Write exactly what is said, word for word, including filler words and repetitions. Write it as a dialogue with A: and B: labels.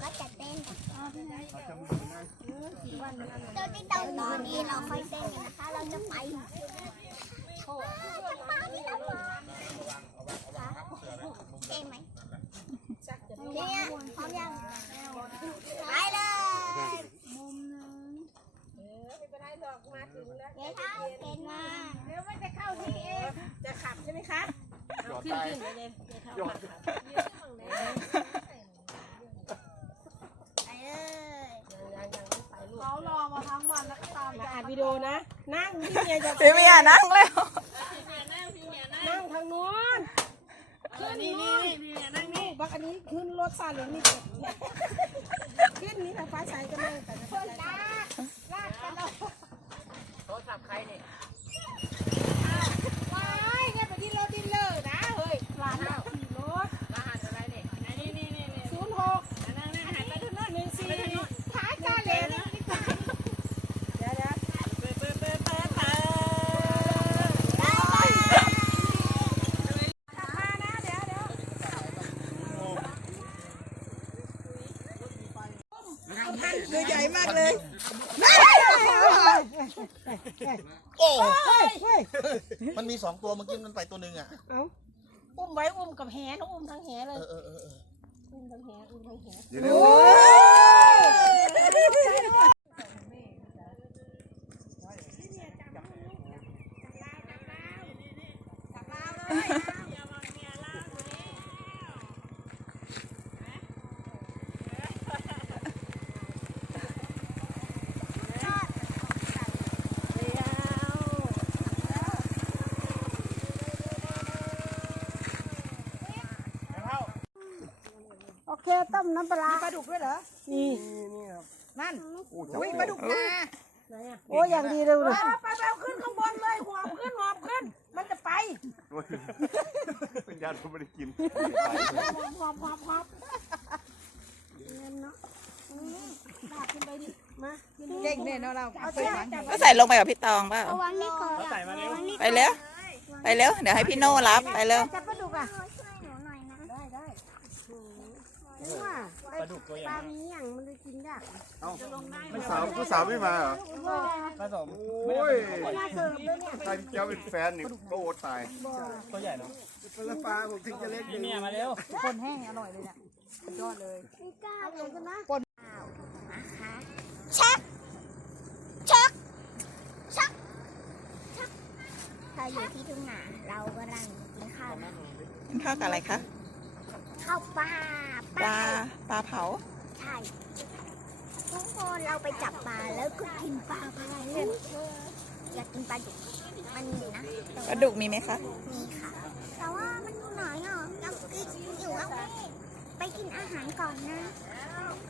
A: ก็จะเต้นเราจะตอนตอนนี้เราค่อยเต้นกันนะคะเราจะไปจะมาที่เราเต้นไหมเนี่ยพร้อมยังไปเลยมุมนึงเออไม่เป็นไรหรอกมาถึงแล้วเดี๋ยวเท้าเต้นมาเดี๋ยวมันจะเข้าที่เองจะขับใช่ไหมคะขึ้นขึ้นไปเลยเดี๋ยวเท้าขับยืนฝั่งไหนไปเลยเขารอมาทั้งวันแล้วก็ตามมาอัดวิดีโอนะนั่งพี่เมียจะ
B: พี่เมียนั่งแล้ว
A: นั่งทางโน้นขึ้นนี่นี่พี่เมียนั่งนี่บักอันนี้ขึ้นรถซาเล้งนี่ขึ้นนี่ทางฟ้าใสก็นั่งแต่นะคนลากลากกันเอาโทรศัพท์ใครเนี่ยว้ายเนี่ยไปที่รถดินเลยนะเฮ้ยร้านขี่รถรหัสอะไรเนี่ยนี่นี่นี่นี่ศูนย์หกนั่งนั่งหันไปทางโน้นหนึ่งสี่ท้ายซาเล้งเดี๋ยวเดี๋ยวเปิดเปิดเปิดเปิดเปิด
B: ตัวใหญ่มากเลย
C: โอ้มันมีสองตัวเมื่อกี้มันไปตัวหนึ่งอ่ะ
A: อุ้มไว้อุ้มกับแหนอุ้มทั้งแหเลยอุ้มทั้งแหอุ้มทั้งแหเดี๋ยวโอเคต้มน้ำปลา
B: ปลาดุกด้วยเหรอ
A: นี่
B: นั่นอุ้ยปลาดุกนา
A: โอ้อย่างดีเลยเลย
B: ไปไปเอาขึ้นข้างบนเลยหอบขึ้นหอบขึ้นมันจะไป
C: เป็นยาที่ไม่ได้กิน
A: หอบหอบหอบเงินเนาะลากขึ้นไปดิมา
B: เก่งเนี่ยเราเอาใส่
A: ก็
B: ใส่
A: ลงไปกับพี่ตองเปล่า
B: วางนี่ก่อน
A: ไปเร็วไปเร็วเดี๋ยวให้พี่โน่รับไปเร็ว
B: จับปลาดุกอ่ะ
A: ช่วยหนูหน่อยนะ
B: ได้ได้
A: นึกว่าปลาดุกตัวใหญ่ปลานี้อย่างมันเลยกินยาก
C: เอ้าผู้สาวผู้สาวไม่มาเหรอผสมโอ้ยใครเจ้าเป็นแฟนนี่ก็โอดตาย
D: ตัวใหญ่เนาะ
C: ปลาผมถึงจะเล็ก
D: พี่เมียมาเร็ว
B: คนแห้งอร่อยเลยเนี่ยยอดเลย
A: ไม่กล้าเลยกันนะปนนะคะชักชักชักชักถ้าอยู่ที่ทุ่งนาเรากำลังกินข้าวนะ
B: กินข้าวกับอะไรคะ
A: ข้าวปลา
B: ปลาปลาเผา
A: ใช่ทุกคนเราไปจับปลาแล้วก็กินปลาไปเล่นอยากกินปลาดุกมันมีนะ
B: ปลาดุกมีไหมคะ
A: มีค่ะแต่ว่ามันหน่อยอ่ะเรากินอยู่แล้วไปกินอาหารก่อนนะ